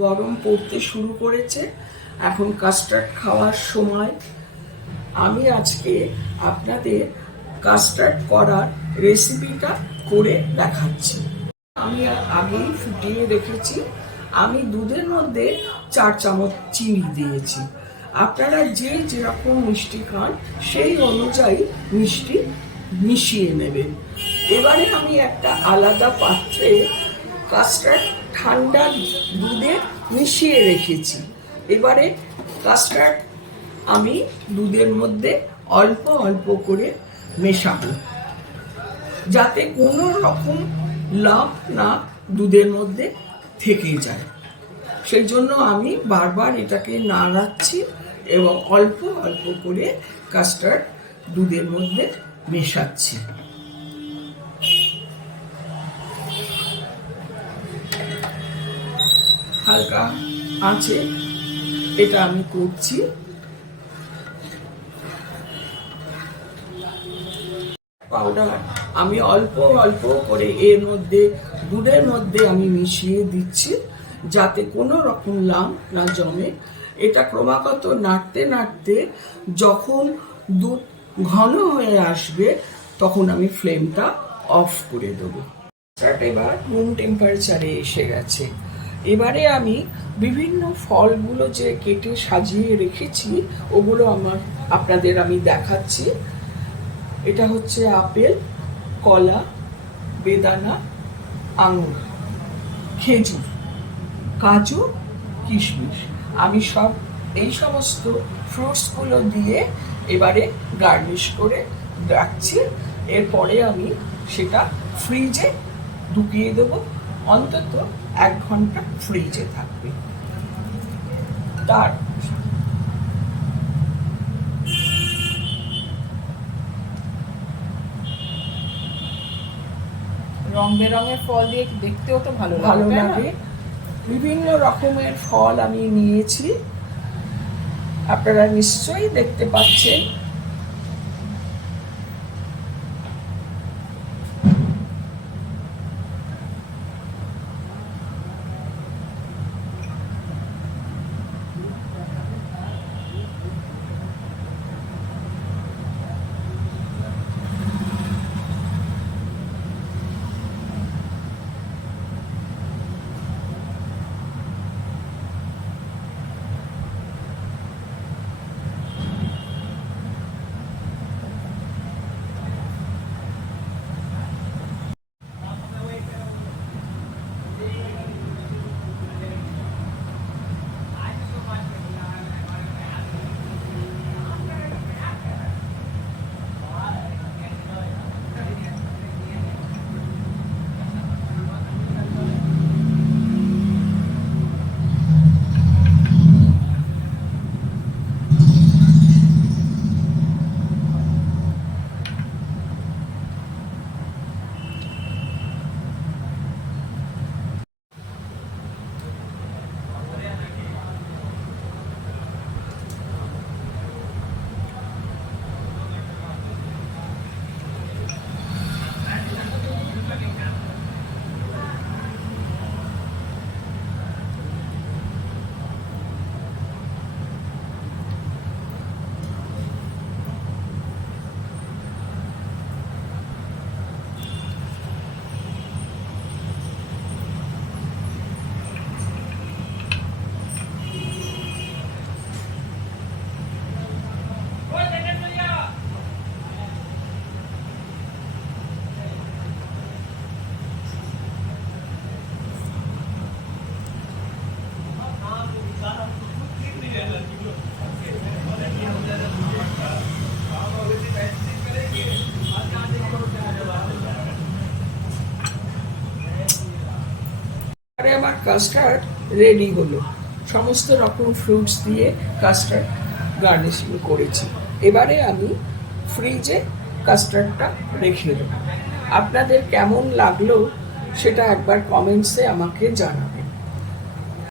গরম পড়তে শুরু করেছে, এখন কাস্টার্ড খাওয়ার সময়। আমি আজকে আপনাদের কাস্টার্ড করার রেসিপিটা করে দেখাচ্ছি। আমি আগেই ফুটিয়ে রেখেছি। আমি দুধের মধ্যে 4 চামচ চিনি দিয়েছি। আপনারা যে যেরকম মিষ্টি খান সেই অনুযায়ী মিষ্টি মিশিয়ে নেবেন। এবারে আমি একটা আলাদা পাত্রে কাস্টার্ড ঠান্ডা দুধে মিশিয়ে রেখেছি। এবারে কাস্টার্ড আমি দুধের মধ্যে অল্প অল্প করে মেশাবো, যাতে কোনো রকম লাম্প না দুধের মধ্যে থেকে যায়। সেই জন্য আমি বারবার এটাকে নাড়াচ্ছি এবং অল্প অল্প করে কাস্টার্ড দুধের মধ্যে মেশাচ্ছি। হালকা আঁচে এটা আমি করছি। পাউডার আমি অল্প অল্প করে এর মধ্যে দুধের মধ্যে আমি মিশিয়ে দিচ্ছি, যাতে কোনো রকম লাম্প না জমে। এটা ক্রমাগত নাড়তে নাড়তে যখন দুধ ঘন হয়ে আসবে তখন আমি ফ্লেমটা অফ করে দেবো। এবার রুম টেম্পারেচারে এসে গেছে। এবারে আমি বিভিন্ন ফলগুলো যে কেটে সাজিয়ে রেখেছি ওগুলো আপনাদের আমি দেখাচ্ছি। এটা হচ্ছে আপেল, কলা, বেদানা, আঙুর, খেজুর, কাজু, কিশমিশ। আমি এই সমস্ত ফ্রুটসগুলো দিয়ে এবারে গার্নিশ করে রাখছি। এরপরে আমি সেটা ফ্রিজে ঢুকিয়ে দেবো, অন্তত 1 ঘন্টা ফ্রিজে থাকবে। তার রং বেরঙের ফল দিয়ে দেখতেও তো ভালো লাগে। বিভিন্ন রকমের ফল আমি নিয়েছি, আপনারা নিশ্চয়ই দেখতে পাচ্ছেন। আমার কাস্টার্ড রেডি হলো। সমস্ত রকম ফ্রুটস দিয়ে কাস্টার্ড গার্নিশিং করেছি। এবারে আমি ফ্রিজে কাস্টার্ডটা রেখে দেবো। আপনাদের কেমন লাগলো সেটা একবার কমেন্টসে আমাকে জানাবেন।